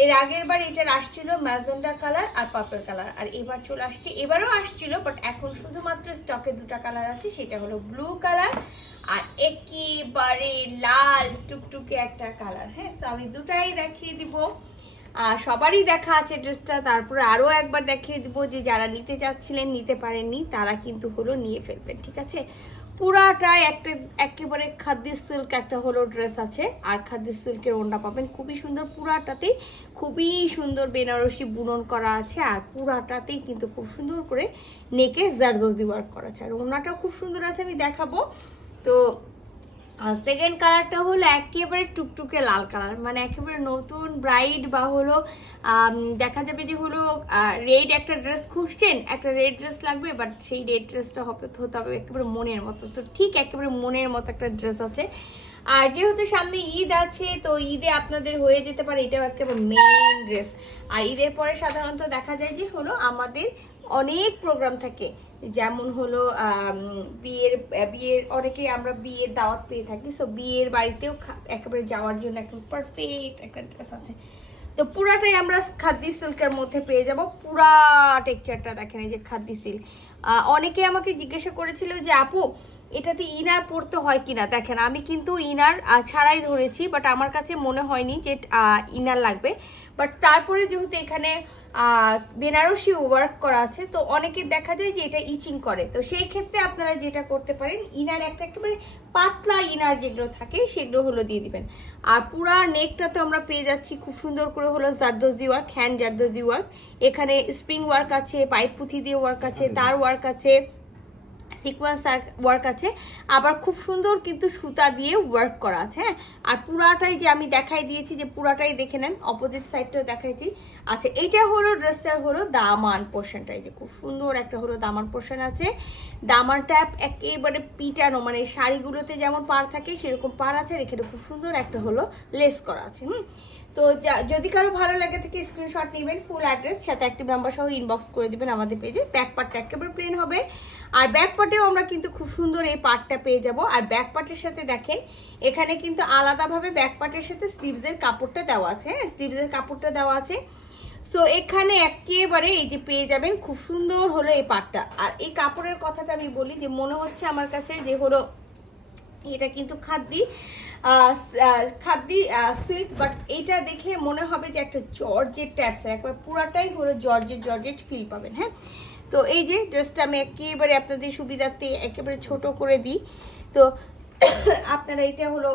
এর আগের বার এটার আসছিল ম্যাজেন্ডা কালার আর পার্পল কালার, আর এবার চলে আসছে, এবারও আসছিল বাট এখন শুধুমাত্র স্টকে দুটো কালার আছে, সেটা হলো ব্লু কালার আর একেবারে লাল টুকটুকে একটা কালার। হ্যাঁ, তো আমি দুটাই দেখিয়ে দিব। সবারই দেখা আছে ড্রেসটা, তারপরে আরও একবার দেখিয়ে দিব যে যারা নিতে চাচ্ছিলেন নিতে পারেননি তারা কিন্তু হলো নিয়ে ফেলবেন, ঠিক আছে। পুরাটাই একেবারে খাদ্দি সিল্ক একটা হলো ড্রেস আছে, আর খাদ্দি সিল্কের ওড়না পাবেন খুবই সুন্দর, পুরাটাতেই খুবই সুন্দর বেনারসি বুনন করা আছে, আর পুরাটাতেই কিন্তু খুব সুন্দর করে নেকে জারদোজি ওয়ার্ক করা আছে, আর ওড়নাটাও খুব সুন্দর আছে, আমি দেখাবো। তো সেকেন্ড কালারটা হলো একেবারে টুকটুকে লাল কালার, মানে একেবারে নতুন ব্রাইড বা হলো দেখা যাবে যে হলো রেড একটা ড্রেস খুঁজছেন, একটা রেড ড্রেস লাগবে, বাট সেই রেড ড্রেসটা হতে হবে একেবারে মনের মতো, তো ঠিক একেবারে মনের মতো একটা ড্রেস আছে। আর যেহেতু সামনে ঈদ আছে, তো ঈদে আপনাদের হয়ে যেতে পারে এটাও একেবারে মেইন ড্রেস। আর ঈদের পরে সাধারণত দেখা যায় যে হলো আমাদের অনেক প্রোগ্রাম থাকে, যেমন হলো বিয়ের অনেকে আমরা বিয়ের দাওয়াত পেয়ে থাকি, সো বিয়ের বাড়িতেও একেবারে যাওয়ার জন্য একটা পারফেক্ট একটা ড্রেস আছে। তো পুরাটাই আমরা খাদ্দি সিল্কের মধ্যে পেয়ে যাব, পুরা টেক্সচারটা দেখেন এই যে খাদ্দি সিল্ক। অনেকে আমাকে জিজ্ঞাসা করেছিল যে আপু এটাতে ইনার পরতে হয় কিনা, দেখেন আমি কিন্তু ইনার ছাড়াই ধরেছি, বাট আমার কাছে মনে হয়নি যে ইনার লাগবে, বাট তারপরে যেহেতু এখানে বেনারসি ওয়ার্ক করা আছে, তো অনেকের দেখা যায় যে এটা ইচিং করে, তো সেই ক্ষেত্রে আপনারা যেটা করতে পারেন ইনার একেবারে পাতলা ইনার যেগুলো থাকে সেগুলো হলো দিয়ে দিবেন। আর পুরা নেকটা তো আমরা পেয়ে যাচ্ছি খুব সুন্দর করে হলো zardozi work, hand zardozi work, এখানে স্প্রিং ওয়ার্ক আছে, পাইপ পুঁথি দিয়ে ওয়ার্ক আছে, তার ওয়ার্ক আছে, সিকোয়েন্স ওয়ার্ক আছে, আবার খুব সুন্দর কিন্তু সুতা দিয়ে ওয়ার্ক করা আছে। হ্যাঁ, আর পুরাটাই যে আমি দেখাই দিয়েছি যে পুরাটাই দেখে নেন, অপোজিট সাইডটাও দেখাইছি। আচ্ছা, এইটা হলো ড্রেসটার হলো দামান পোর্শনটাই, যে খুব সুন্দর একটা হলো দামান পোর্শন আছে, দামানটা একেবারে পিটানো, মানে শাড়িগুলোতে যেমন পাড় থাকে সেরকম পাড় আছে, আর এখানে খুব সুন্দর একটা হলো লেস করা আছে। তো যদি কারো ভালো লাগে থেকে স্ক্রিনশট নেবেন, ফুল অ্যাড্রেস সাথে অ্যাক্টিভ নাম্বার সহ ইনবক্স করে দিবেন আমাদের পেজে। ব্যাক পার্টটা একেবারে প্লেন হবে, আর ব্যাক পার্টেও আমরা কিন্তু খুব সুন্দর এই পার্টটা পেয়ে যাব। আর ব্যাক পার্টের সাথে দেখেন এখানে কিন্তু আলাদাভাবে ব্যাক পার্টের সাথে স্লিভসের কাপড়টা দেওয়া আছে। হ্যাঁ, স্লিভসের কাপড়টা দেওয়া আছে, সো এখানে একেবারে এই যে পেয়ে যাবেন খুব সুন্দর হলো এই পার্টটা। আর এই কাপড়ের কথাটা আমি বলি যে মনে হচ্ছে আমার কাছে যে হলো এটা কিন্তু খাদ্দি সিল্ক, বাট এইটা দেখে মনে হবে যে একটা জর্জেট টাইপসের, একবার পুরাটাই হলো জর্জেট ফিল পাবেন। হ্যাঁ, তো এই যে ড্রেসটা আমি একেবারে আপনাদের সুবিধার্থে একেবারে ছোট করে দিই, তো আপনারা এটা হলো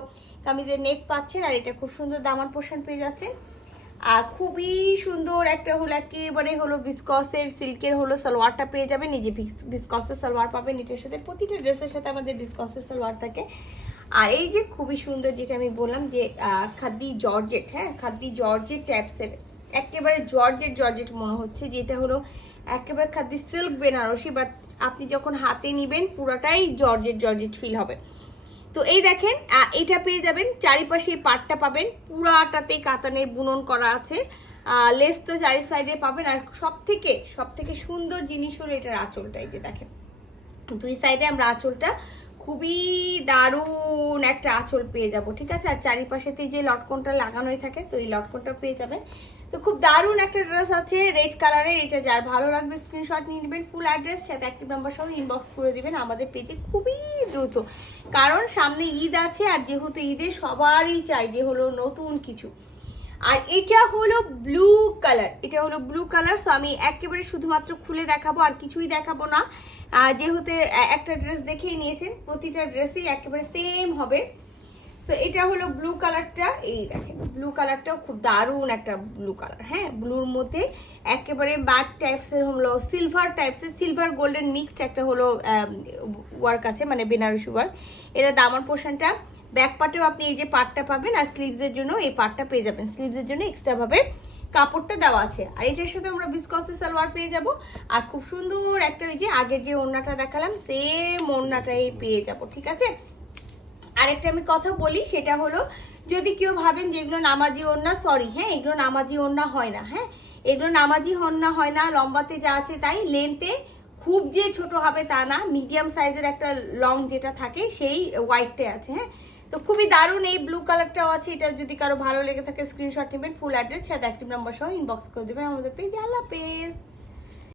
কামিজের নেক পাচ্ছেন, আর এটা খুব সুন্দর দামান পোর্শন পেয়ে যাচ্ছেন, আর খুবই সুন্দর একটা হলো একেবারে হলো ভিসকসের সিল্কের হলো সালোয়ারটা পেয়ে যাবেন, এই যে ভিসকসের সালোয়ার পাবেন এটার সাথে, প্রতিটা ড্রেসের সাথে আমাদের ভিসকসের সালোয়ার থাকে। আর এই যে খুবই সুন্দর যেটা আমি বললাম যে খাদ্দি জর্জেট, হ্যাঁ খাদ্দি জর্জেট টাইপসের, একেবারে জর্জেট মনে হচ্ছে যে এটা হলো একেবারে খাদ্দি সিল্ক বেনারসি, বাট আপনি যখন হাতে নিবেন পুরাটাই জর্জেট ফিল হবে। তো এই দেখেন এটা পেয়ে যাবেন, চারিপাশে এই পাটটা পাবেন, পুরাটাতে কাতানের বুনন করা আছে, লেস তো চারি সাইডে পাবেন, আর সব থেকে সুন্দর জিনিস হলো এটার আঁচলটা, এই যে দেখেন দুই সাইডে আমরা আঁচলটা খুবই দারুণ একটা আঁচল পেয়ে যাব, ঠিক আছে। আর চারিপাশেতে যে লটকনটা লাগানোই থাকে, তো এই লটকনটা পেয়ে যাবেন। তো খুব দারুণ একটা ড্রেস আছে রেড কালারের, এটা যার ভালো লাগবে স্ক্রিনশট নিয়ে নেবেন, ফুল অ্যাড্রেস সাথে অ্যাক্টিভ নাম্বার সহ ইনবক্স করে দিবেন আমাদের পেজে খুবই দ্রুত, কারণ সামনে ঈদ আছে, আর যেহেতু ঈদে সবারই চাই যে হলো নতুন কিছু। আর এটা হলো ব্লু কালার, সো আমি একেবারে শুধুমাত্র খুলে দেখাবো আর কিছুই দেখাবো না, যেহেতু একটা ড্রেস দেখেই নিয়েছেন, প্রতিটা ড্রেসই একেবারে সেম হবে। সো এটা হলো ব্লু কালারটা, এই দেখেন ব্লু কালারটাও খুব দারুণ একটা ব্লু কালার। হ্যাঁ, ব্লুর মধ্যে একেবারে ব্যাক টাইপসের হলো সিলভার গোল্ডেন মিক্সড একটা হলো ওয়ার্ক আছে, মানে বেনারসি ওয়ার্ক। এটা দামান পোর্শনটা, ব্যাক পার্টেও আপনি এই যে পার্টটা পাবেন, আর স্লিভসের জন্য এই পার্টটা পেয়ে যাবেন, স্লিভসের জন্য এক্সট্রা ভাবে কাপড়টা দেওয়া আছে। আর এটার সাথে আমরা ভিসকসের সালোয়ার পেয়ে যাব, আর খুব সুন্দর একটা ওই যে আগের যে ওড়নাটা দেখালাম সেম ওড়নাটাই পেয়ে যাব, ঠিক আছে। আরেকটা আমি কথা বলি, সেটা হলো যদি কেউ ভাবেন যে এগুলো নামাজি ওড়না, সরি হ্যাঁ এগুলো নামাজি ওড়না হয় না, হ্যাঁ এগুলো নামাজি ওড়না হয় না, লম্বাতে যা আছে তাই, লেন্থে খুব যে ছোট হবে তা না, মিডিয়াম সাইজের একটা লং যেটা থাকে সেই হোয়াইটটাই আছে। হ্যাঁ, তো খুবই দারুণ এই ব্লু কালারটাও আছে, এটা যদি কারো ভালো লেগে থাকে স্ক্রিনশট নেবেন, ফুল অ্যাড্রেস সাথে অ্যাক্টিভ নাম্বার সহ ইনবক্স করে দেবেন আমাদের পেজে। আল্লাহ হাফেজ।